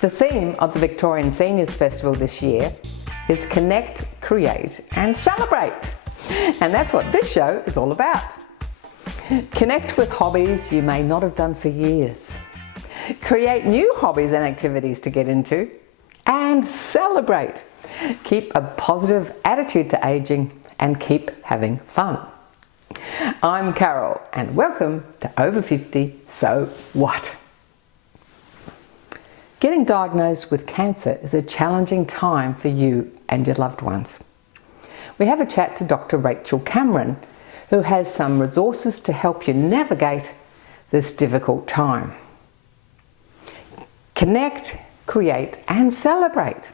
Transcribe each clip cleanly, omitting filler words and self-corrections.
The theme of the Victorian Seniors Festival this year is Connect, Create and Celebrate. And that's what this show is all about. Connect with hobbies you may not have done for years. Create new hobbies and activities to get into. And celebrate. Keep a positive attitude to aging and keep having fun. I'm Carol and welcome to Over 50 So What? Getting diagnosed with cancer is a challenging time for you and your loved ones. We have a chat to Dr. Rachel Cameron, who has some resources to help you navigate this difficult time. Connect, create and celebrate.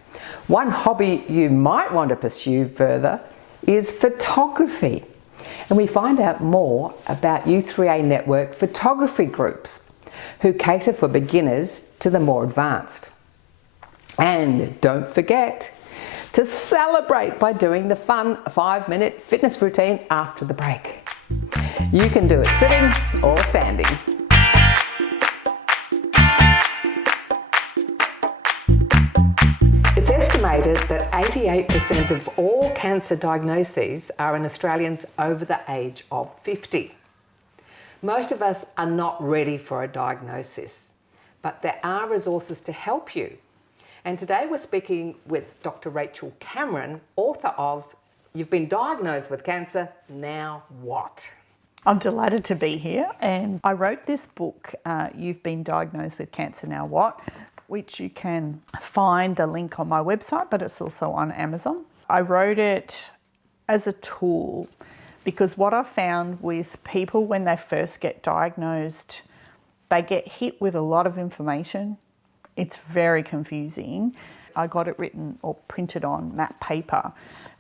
One hobby you might want to pursue further is photography. And we find out more about U3A network photography groups who cater for beginners to the more advanced. And don't forget to celebrate by doing the fun 5-minute fitness routine after the break. You can do it sitting or standing. It's estimated that 88% of all cancer diagnoses are in Australians over the age of 50. Most of us are not ready for a diagnosis, but there are resources to help you. And today we're speaking with Dr. Rachel Cameron, author of You've Been Diagnosed with Cancer, Now What? I'm delighted to be here, and I wrote this book, You've Been Diagnosed with Cancer, Now What?, which you can find the link on my website, but it's also on Amazon. I wrote it as a tool because what I found with people when they first get diagnosed, they get hit with a lot of information. It's very confusing. I got it written or printed on matte paper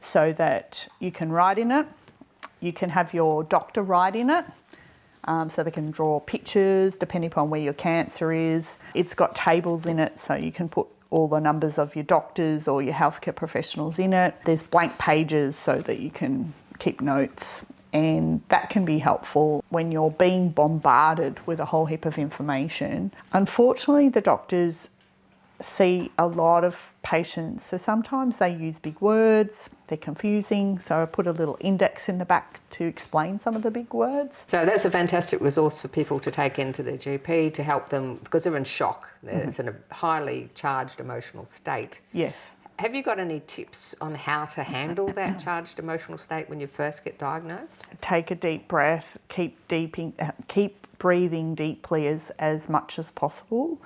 so that you can write in it. You can have your doctor write in it, so they can draw pictures depending upon where your cancer is. It's got tables in it, so you can put all the numbers of your doctors or your healthcare professionals in it. There's blank pages so that you can keep notes, and that can be helpful when you're being bombarded with a whole heap of information. Unfortunately, the doctors see a lot of patients, so sometimes they use big words, they're confusing, so I put a little index in the back to explain some of the big words. So that's a fantastic resource for people to take into their GP to help them, because they're in shock. It's in a highly charged emotional state. Yes. Have you got any tips on how to handle that charged emotional state when you first get diagnosed? Take a deep breath, keep breathing deeply as much as possible,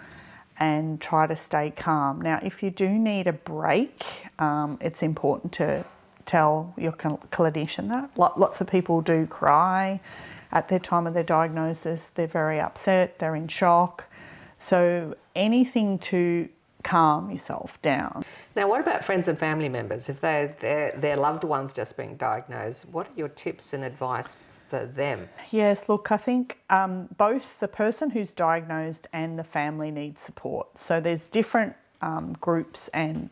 and try to stay calm. Now, if you do need a break, it's important to tell your clinician that. Lots of people do cry at the time of their diagnosis. They're very upset, they're in shock. So anything to calm yourself down. Now, what about friends and family members? If their loved one's just being diagnosed, what are your tips and advice for them? Yes, look, I think both the person who's diagnosed and the family need support. So there's different groups and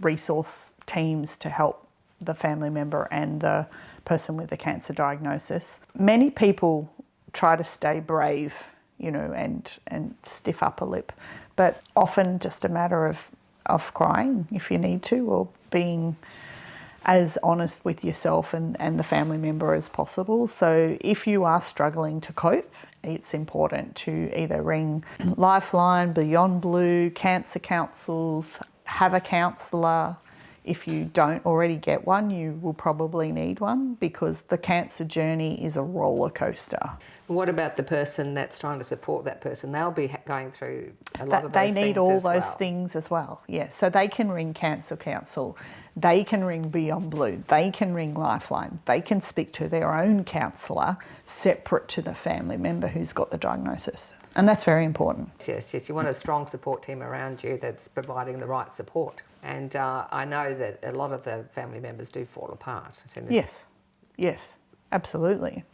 resource teams to help the family member and the person with the cancer diagnosis. Many people try to stay brave, and stiff upper lip, but often just a matter of crying if you need to, or being as honest with yourself and the family member as possible. So if you are struggling to cope, it's important to either ring Lifeline, Beyond Blue, cancer councils, have a counsellor If you don't already get one, you will probably need one, because the cancer journey is a roller coaster. What about the person that's trying to support that person? They'll be going through a lot of those things. They need all those things as well, yes. So they can ring Cancer Council, they can ring Beyond Blue, they can ring Lifeline, they can speak to their own counsellor separate to the family member who's got the diagnosis. And that's very important. Yes, you want a strong support team around you that's providing the right support. And I know that a lot of the family members do fall apart. Yes, absolutely.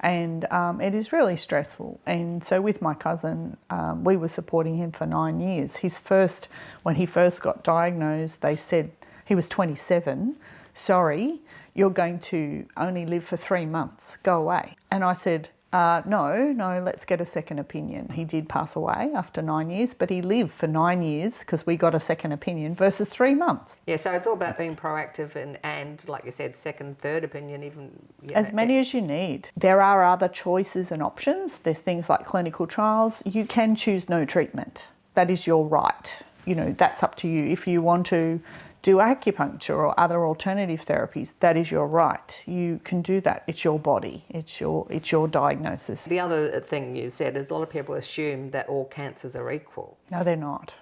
And it is really stressful. And so with my cousin, we were supporting him for 9 years. When he first got diagnosed, they said he was 27. Sorry, you're going to only live for 3 months. Go away. And I said, no, let's get a second opinion. He did pass away after 9 years, but he lived for 9 years because we got a second opinion versus 3 months. Yeah, so it's all about being proactive and like you said, second, third opinion, even. As many as you need. There are other choices and options. There's things like clinical trials. You can choose no treatment. That is your right. That's up to you. If you want to do acupuncture or other alternative therapies, that is your right. You can do that. It's your body. It's your diagnosis. The other thing you said is a lot of people assume that all cancers are equal. No, they're not.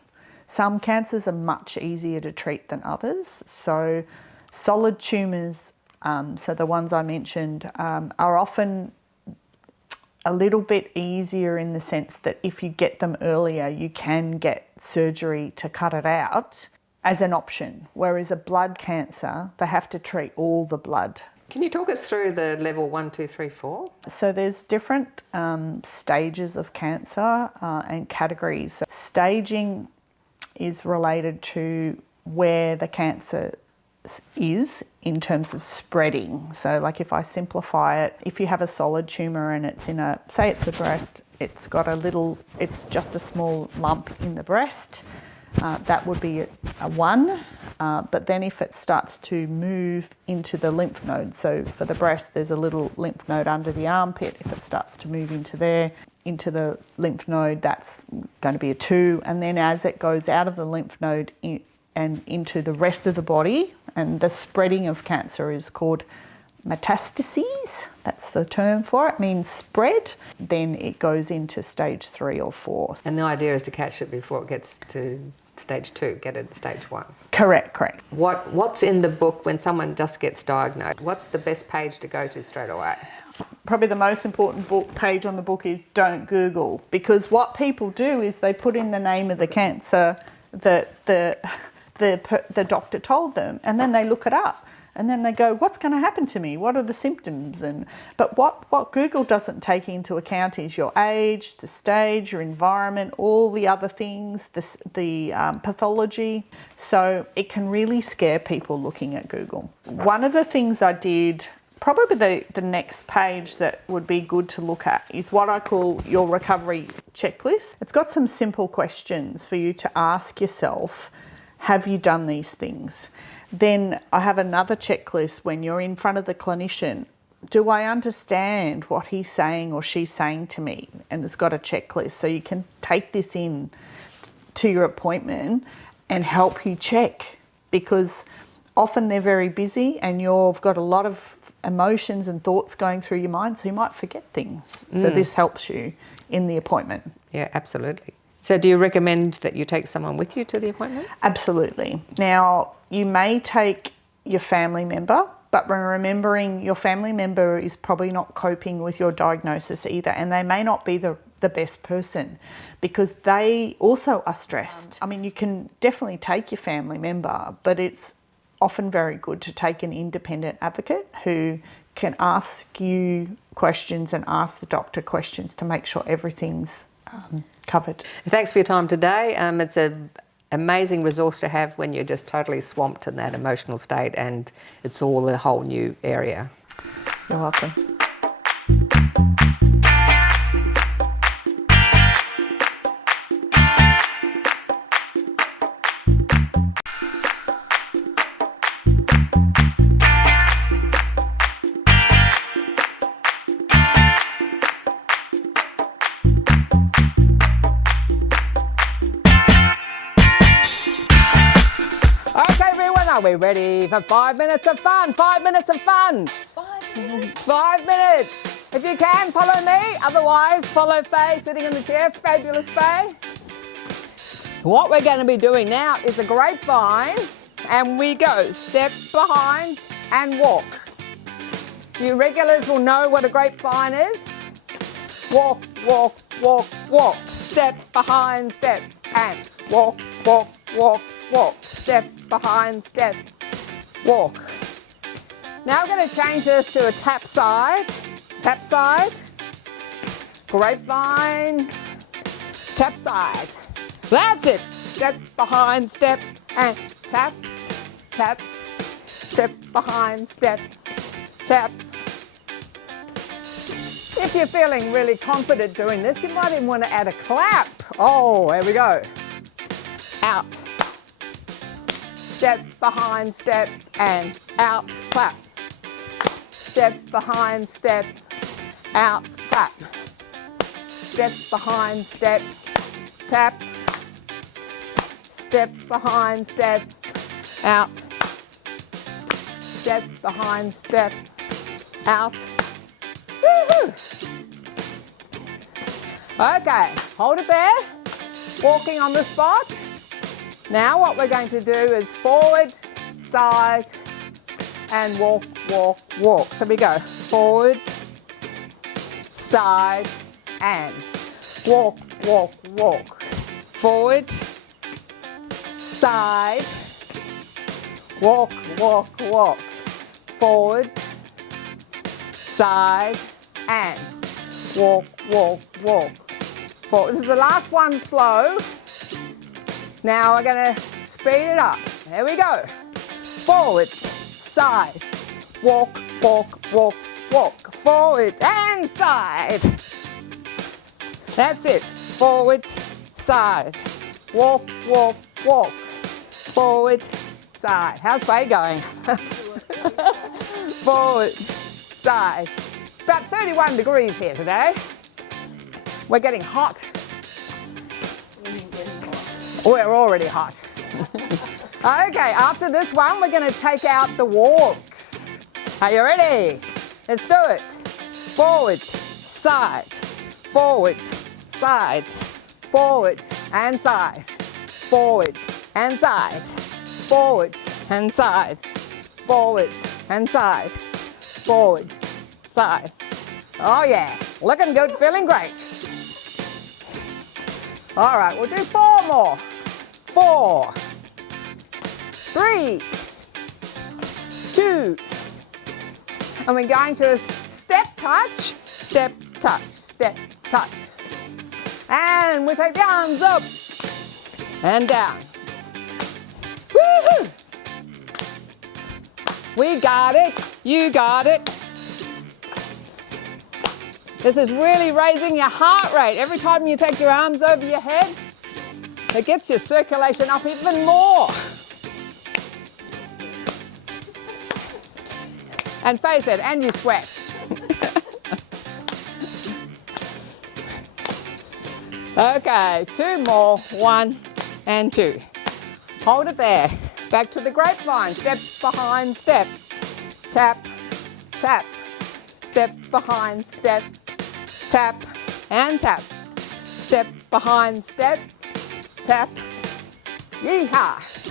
Some cancers are much easier to treat than others. So solid tumours, so the ones I mentioned, are often a little bit easier in the sense that if you get them earlier, you can get surgery to cut it out as an option, whereas a blood cancer, they have to treat all the blood. Can you talk us through the level 1, 2, 3, 4? So there's different stages of cancer and categories. So staging is related to where the cancer is in terms of spreading. So like if I simplify it, if you have a solid tumour and it's say it's a breast, it's just a small lump in the breast, that would be a 1, but then if it starts to move into the lymph node, so for the breast there's a little lymph node under the armpit, if it starts to move into the lymph node, that's going to be a 2, and then as it goes out of the lymph node and into the rest of the body, and the spreading of cancer is called metastases, that's the term for it, means spread, then it goes into stage 3 or 4. And the idea is to catch it before it gets to stage 2, get it at stage 1. Correct. What's in the book when someone just gets diagnosed? What's the best page to go to straight away? Probably the most important page on the book is don't Google, because what people do is they put in the name of the cancer that the doctor told them, and then they look it up. And then they go, what's going to happen to me? What are the symptoms? But what Google doesn't take into account is your age, the stage, your environment, all the other things, the pathology. So it can really scare people looking at Google. One of the things I did, probably the next page that would be good to look at, is what I call your recovery checklist. It's got some simple questions for you to ask yourself. Have you done these things? Then I have another checklist when you're in front of the clinician. Do I understand what he's saying or she's saying to me? And it's got a checklist. So you can take this in to your appointment and help you check, because often they're very busy and you've got a lot of emotions and thoughts going through your mind, so you might forget things. So this helps you in the appointment. Yeah, absolutely. So do you recommend that you take someone with you to the appointment? Absolutely. Now, you may take your family member, but remembering your family member is probably not coping with your diagnosis either, and they may not be the best person because they also are stressed. I mean, you can definitely take your family member, but it's often very good to take an independent advocate who can ask you questions and ask the doctor questions to make sure everything's covered. Thanks for your time today. It's an amazing resource to have when you're just totally swamped in that emotional state and it's all a whole new area. You're welcome. Are we ready for 5 minutes of fun? 5 minutes of fun. 5 minutes. 5 minutes. If you can, follow me. Otherwise, follow Faye sitting in the chair. Fabulous Faye. What we're going to be doing now is a grapevine, and we go step behind and walk. You regulars will know what a grapevine is. Walk, walk, walk, walk. Step behind step and walk, walk, walk, walk. Step behind step, walk. Now we're going to change this to a tap side, grapevine, tap side. That's it. Step behind step and tap, tap, step behind step, tap. If you're feeling really confident doing this, you might even want to add a clap. Oh, here we go. Out. Step behind step and out, clap. Step behind step, out, clap. Step behind step, tap. Step behind step, out. Step behind step, out. Woo-hoo. Okay, hold it there. Walking on the spot. Now what we're going to do is forward, side, and walk, walk, walk. So we go forward, side, and walk, walk, walk. Forward, side, walk, walk, walk. Forward, side, and walk, walk, walk. Forward. This is the last one slow. Now we're going to speed it up. Here we go. Forward, side, walk, walk, walk, walk. Forward and side. That's it. Forward, side, walk, walk, walk. Forward, side. How's Faye going? Forward, side. It's about 31 degrees here today. We're getting hot. We're already hot. Okay, after this one, we're going to take out the walks. Are you ready? Let's do it. Forward, side, forward, side, forward and side, forward and side, forward and side, forward and side, forward, side. Oh yeah, looking good, feeling great. All right, we'll do 4 more. 4, 3, 2, and we're going to step, touch, step, touch, step, touch. And we take the arms up and down. Woohoo! We got it, you got it. This is really raising your heart rate. Every time you take your arms over your head, it gets your circulation up even more. And Faye said, and you sweat. Okay, 2 more, 1 and 2. Hold it there. Back to the grapevine. Step behind step. Tap, tap. Step behind step. Tap and tap. Step behind step. Tap. Yeehaw.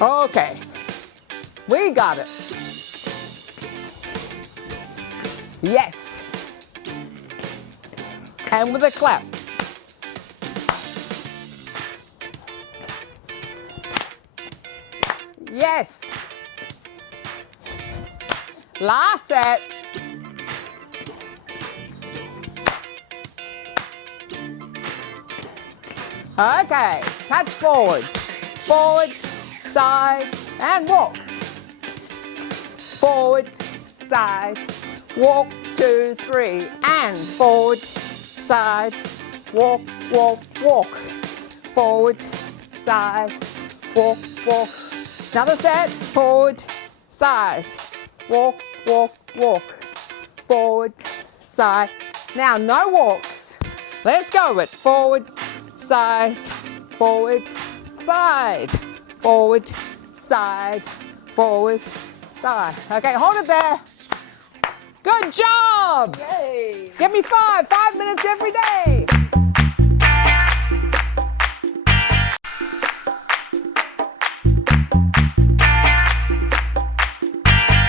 Okay. We got it. Yes. And with a clap. Yes. Last set. Okay, touch forward. Forward, side, and walk. Forward, side, walk, 2, 3, and forward, side, walk, walk, walk. Forward, side, walk, walk. Another set, forward, side, walk, walk, walk. Forward, side. Now, no walks. Let's go with forward, side, forward, side, forward, side, forward, side. Okay, hold it there. Good job! Yay! Give me 5 minutes every day.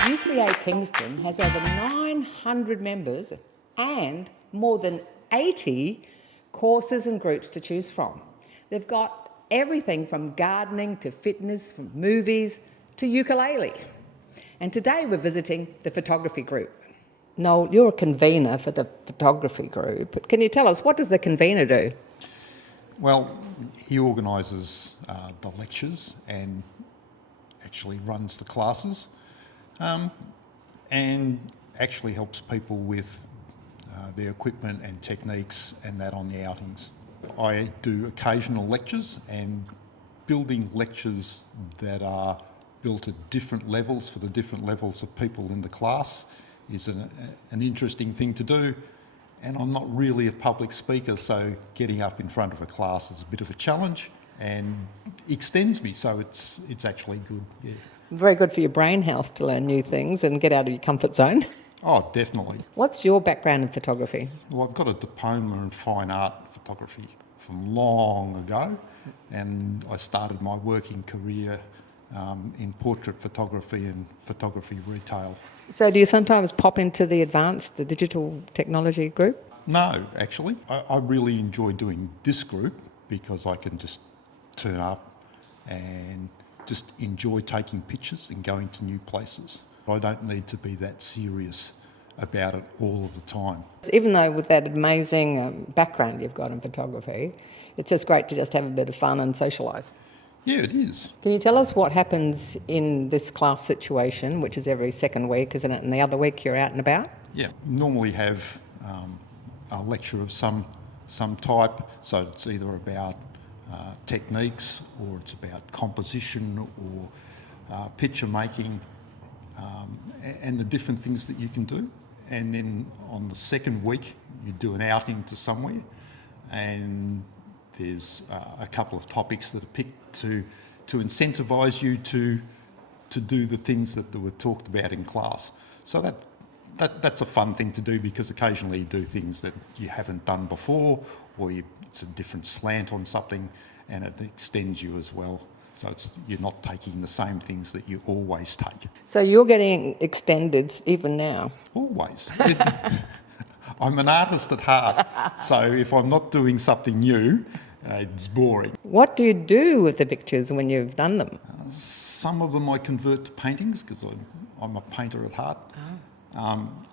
U3A Kingston has over 900 members and more than 80 courses and groups to choose from. They've got everything from gardening to fitness, from movies to ukulele. And today we're visiting the photography group. Noel, you're a convener for the photography group. Can you tell us, what does the convener do? Well, he organises the lectures and actually runs the classes, and actually helps people with their equipment and techniques and that on the outings. I do occasional lectures, and building lectures that are built at different levels for the different levels of people in the class is an interesting thing to do. And I'm not really a public speaker, so getting up in front of a class is a bit of a challenge and extends me, so it's actually good. Yeah. Very good for your brain health to learn new things and get out of your comfort zone. Oh, definitely. What's your background in photography? Well, I've got a diploma in fine art photography from long ago, and I started my working career in portrait photography and photography retail. So do you sometimes pop into the digital technology group? No, actually. I really enjoy doing this group because I can just turn up and just enjoy taking pictures and going to new places. I don't need to be that serious about it all of the time. Even though with that amazing background you've got in photography, it's just great to just have a bit of fun and socialise. Yeah, it is. Can you tell us what happens in this class situation, which is every second week, isn't it? And the other week you're out and about? Yeah, normally have a lecture of some type, so it's either about techniques, or it's about composition, or picture making, and the different things that you can do. And then on the second week you do an outing to somewhere, and there's a couple of topics that are picked to incentivise you to do the things that were talked about in class. So that's a fun thing to do, because occasionally you do things that you haven't done before, or it's a different slant on something, and it extends you as well. So you're not taking the same things that you always take. So you're getting extended even now? Always. I'm an artist at heart, so if I'm not doing something new, it's boring. What do you do with the pictures when you've done them? Some of them I convert to paintings, because I'm a painter at heart.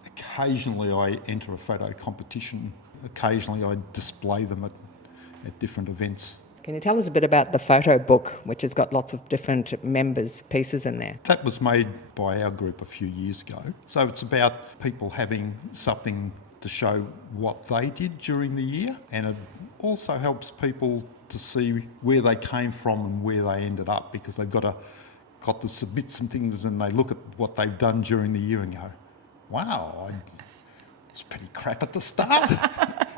Occasionally I enter a photo competition. Occasionally I display them at different events. Can you tell us a bit about the photo book, which has got lots of different members' pieces in there? That was made by our group a few years ago. So it's about people having something to show what they did during the year, and it also helps people to see where they came from and where they ended up, because they've got to submit some things, and they look at what they've done during the year and go, wow, I was pretty crap at the start.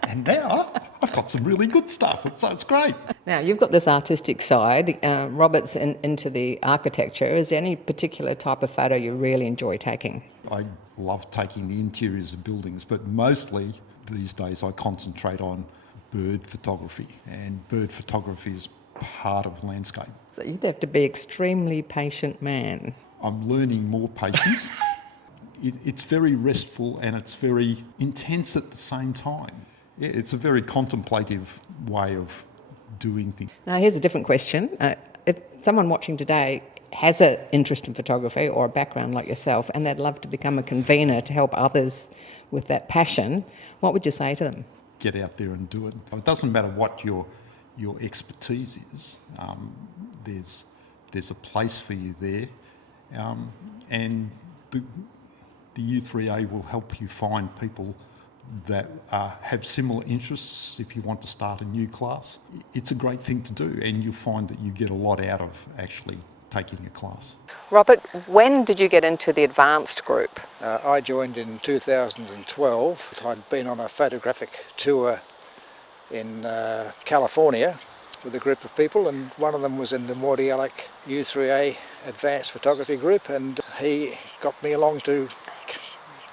And now I've got some really good stuff, so it's great. Now, you've got this artistic side. Robert's into the architecture. Is there any particular type of photo you really enjoy taking? I love taking the interiors of buildings, but mostly these days I concentrate on bird photography, and bird photography is part of landscape. So you'd have to be an extremely patient man. I'm learning more patience. It's very restful and it's very intense at the same time. Yeah, it's a very contemplative way of doing things. Now, here's a different question. If someone watching today has an interest in photography or a background like yourself, and they'd love to become a convener to help others with that passion, what would you say to them? Get out there and do it. It doesn't matter what your expertise is. There's a place for you there, and the U3A will help you find people that have similar interests if you want to start a new class. It's a great thing to do, and you'll find that you get a lot out of actually taking a class. Robert, when did you get into the advanced group? I joined in 2012. I'd been on a photographic tour in California, with a group of people, and one of them was in the Mordialloc U3A Advanced Photography Group, and he got me along to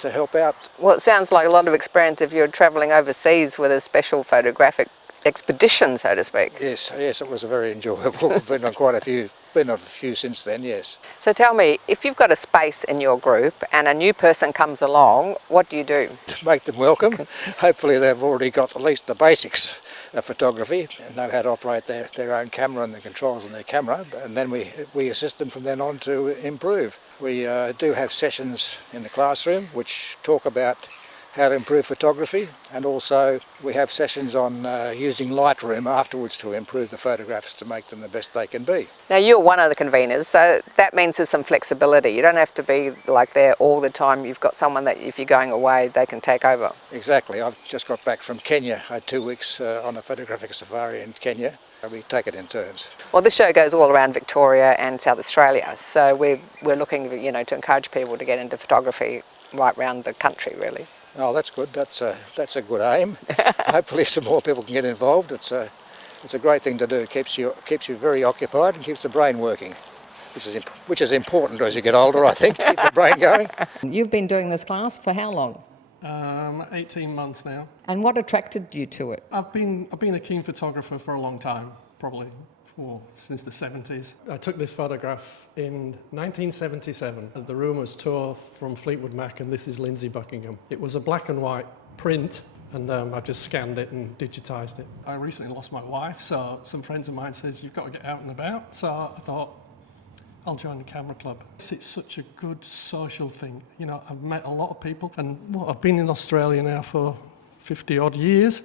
help out. Well, it sounds like a lot of experience if you're travelling overseas with a special photographic expedition, so to speak. Yes, it was very enjoyable. I've been on quite a few, since then, yes. So tell me, if you've got a space in your group and a new person comes along, what do you do? To make them welcome. Hopefully they've already got at least the basics of photography and know how to operate their own camera and the controls on their camera, and then we assist them from then on to improve. We do have sessions in the classroom which talk about how to improve photography, and also we have sessions on using Lightroom afterwards to improve the photographs to make them the best they can be. Now you're one of the conveners, so that means there's some flexibility. You don't have to be like there all the time. You've got someone that if you're going away, they can take over. Exactly. I've just got back from Kenya. I had 2 weeks on a photographic safari in Kenya. We take it in turns. Well, this show goes all around Victoria and South Australia, so we're looking, to encourage people to get into photography right around the country, really. Oh, that's good. That's a good aim. Hopefully some more people can get involved. It's a great thing to do. It keeps you very occupied and keeps the brain working, which is important as you get older, I think, to keep the brain going. You've been doing this class for how long? 18 months now. And what attracted you to it? I've been a keen photographer for a long time, probably since the 70s. I took this photograph in 1977 at the Rumours tour from Fleetwood Mac, and this is Lindsay Buckingham. It was a black and white print, and I've just scanned it and digitised it. I recently lost my wife, so some friends of mine says you've got to get out and about, so I thought I'll join the camera club. It's such a good social thing. I've met a lot of people, and I've been in Australia now for 50 odd years,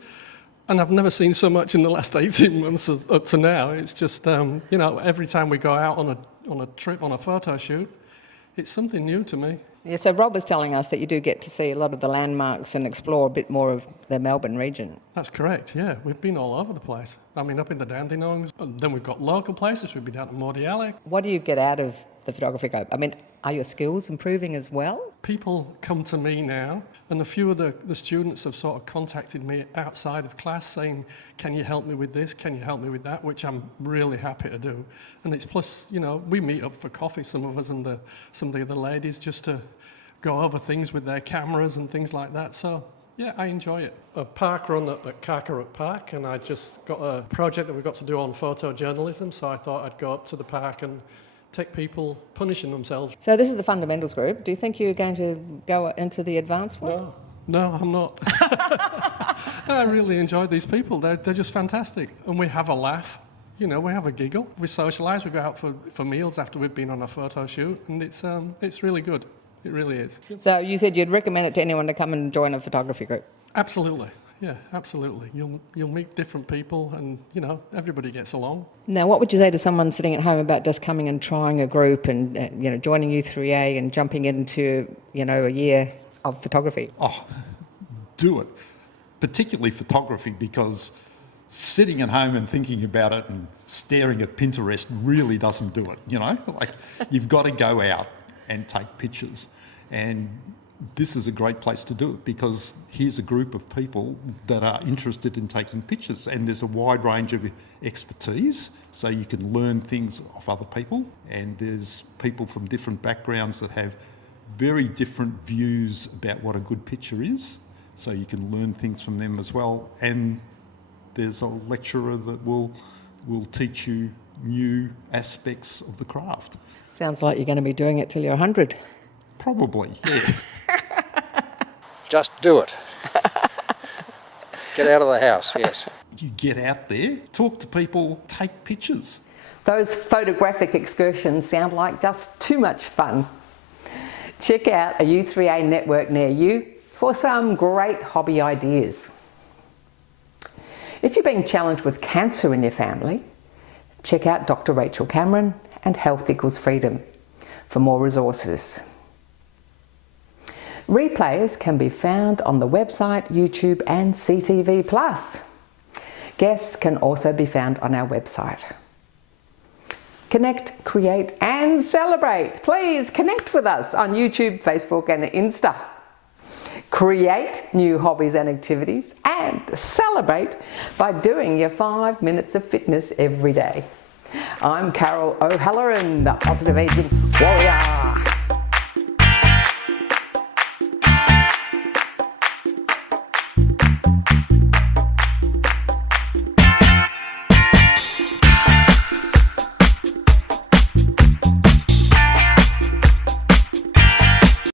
and I've never seen so much in the last 18 months up to now. It's just, every time we go out on a trip, on a photo shoot, it's something new to me. Yeah, so Rob was telling us that you do get to see a lot of the landmarks and explore a bit more of the Melbourne region. That's correct, yeah. We've been all over the place. Up in the Dandenongs, and then we've got local places. We've been down to Mordialloc. What do you get out of the photography group? Are your skills improving as well? People come to me now, and a few of the students have sort of contacted me outside of class saying, can you help me with this, can you help me with that, which I'm really happy to do. And it's plus, we meet up for coffee, some of us and some of the other ladies, just to go over things with their cameras and things like that. So, yeah, I enjoy it. A park run at Carcaruk Park, and I just got a project that we've got to do on photojournalism, so I thought I'd go up to the park and take people punishing themselves. So this is the fundamentals group. Do you think you're going to go into the advanced one? No, I'm not. I really enjoy these people. They're just fantastic. And we have a laugh. We have a giggle. We socialise. We go out for meals after we've been on a photo shoot. And it's really good. It really is. So you said you'd recommend it to anyone to come and join a photography group? Absolutely. Yeah, absolutely. You'll meet different people, and everybody gets along. Now, what would you say to someone sitting at home about just coming and trying a group and joining U3A and jumping into a year of photography? Oh, do it. Particularly photography, because sitting at home and thinking about it and staring at Pinterest really doesn't do it. You've got to go out and take pictures, and this is a great place to do it, because here's a group of people that are interested in taking pictures, and there's a wide range of expertise, so you can learn things off other people, and there's people from different backgrounds that have very different views about what a good picture is, so you can learn things from them as well. And there's a lecturer that will teach you new aspects of the craft. Sounds like you're going to be doing it till you're 100. Probably, yeah. Just do it. Get out of the house, yes. You get out there, talk to people, take pictures. Those photographic excursions sound like just too much fun. Check out a U3A network near you for some great hobby ideas. If you're being challenged with cancer in your family, check out Dr. Rachel Cameron and Health Equals Freedom for more resources. Replays can be found on the website, YouTube and CTV+. Guests can also be found on our website. Connect, create and celebrate. Please connect with us on YouTube, Facebook and Insta. create new hobbies and activities, and celebrate by doing your 5 minutes of fitness every day. I'm Carol O'Halloran, the Positive Aging Warrior.